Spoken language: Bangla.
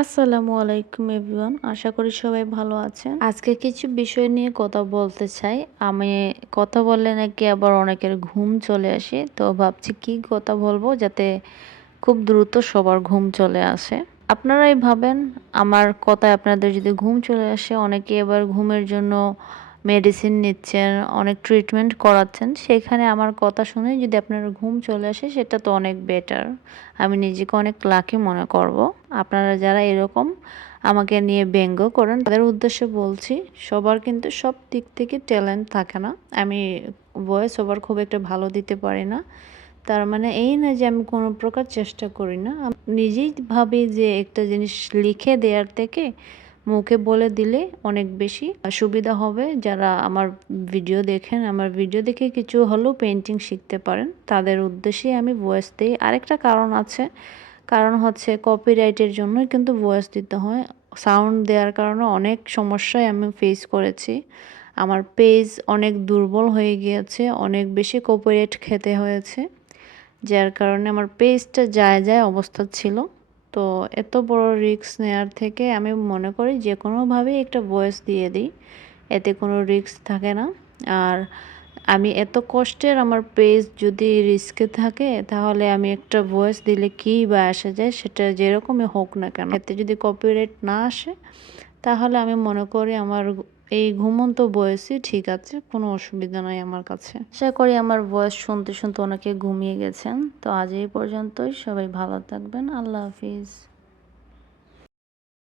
আসসালামু আলাইকুম এভরিওয়ান, আশা করি সবাই ভালো আছেন। আজকে কিছু বিষয় নিয়ে কথা বলতে চাই। আমি কথা বললে নাকি আবার অনেকের ঘুম চলে আসে, তো ভাবছি কি কথা বলবো যাতে খুব দ্রুত সবার ঘুম চলে আসে। আপনারাই ভাবেন, আমার কথায় আপনাদের যদি ঘুম চলে আসে, অনেকে এবার ঘুমের জন্য মেডিসিন নিচ্ছেন, অনেক ট্রিটমেন্ট করাচ্ছেন, সেখানে আমার কথা শুনে যদি আপনার ঘুম চলে আসে সেটা তো অনেক বেটার। আমি নিজেকে অনেক লাকি মনে করব। আপনারা যারা এরকম আমাকে নিয়ে ব্যঙ্গ করেন তাদের উদ্দেশ্যে বলছি, সবার কিন্তু সব দিক থেকে ট্যালেন্ট থাকে না। আমি ভয়েস ওভার খুব একটা ভালো দিতে পারি না, তার মানে এই না যে আমি কোনো প্রকার চেষ্টা করি না। আমি নিজেই ভাবি যে একটা জিনিস লিখে দেওয়ার থেকে মুখে বলে দিলে অনেক বেশি সুবিধা হবে। যারা আমার ভিডিও দেখেন, আমার ভিডিও দেখে কিছু হলেও পেন্টিং শিখতে পারেন, তাদের উদ্দেশ্যেই আমি ভয়েস দিই। আরেকটা কারণ আছে, কারণ হচ্ছে কপিরাইটের জন্যই কিন্তু ভয়েস দিতে হয়। সাউন্ড দেওয়ার কারণে অনেক সমস্যায় আমি ফেস করেছি। আমার পেজ অনেক দুর্বল হয়ে গিয়েছে, অনেক বেশি কপিরাইট খেতে হয়েছে, যার কারণে আমার পেজটা যায় অবস্থা ছিল। তো এত বড় রিস্ক নেওয়ার থেকে আমি মনে করি যে কোনোভাবেই একটা ভয়েস দিয়ে দিই, এতে কোনো রিস্ক থাকে না। আর আমি এত কষ্টের আমার পেজ যদি রিস্কে থাকে, তাহলে আমি একটা ভয়েস দিলে কী বা আসা যায়, সেটা যেরকমই হোক না কেন, এতে যদি কপিরাইট না আসে তাহলে আমি মনে করি আমার এই ঘুমন্ত ভয়েসই ঠিক আছে, কোনো অসুবিধা নাই আমার কাছে। আশা করি আমার ভয়েস শুনতে শুনতে অনেকে ঘুমিয়ে গেছেন। তো আজ এই পর্যন্তই, সবাই ভালো থাকবেন। আল্লাহ হাফিজ।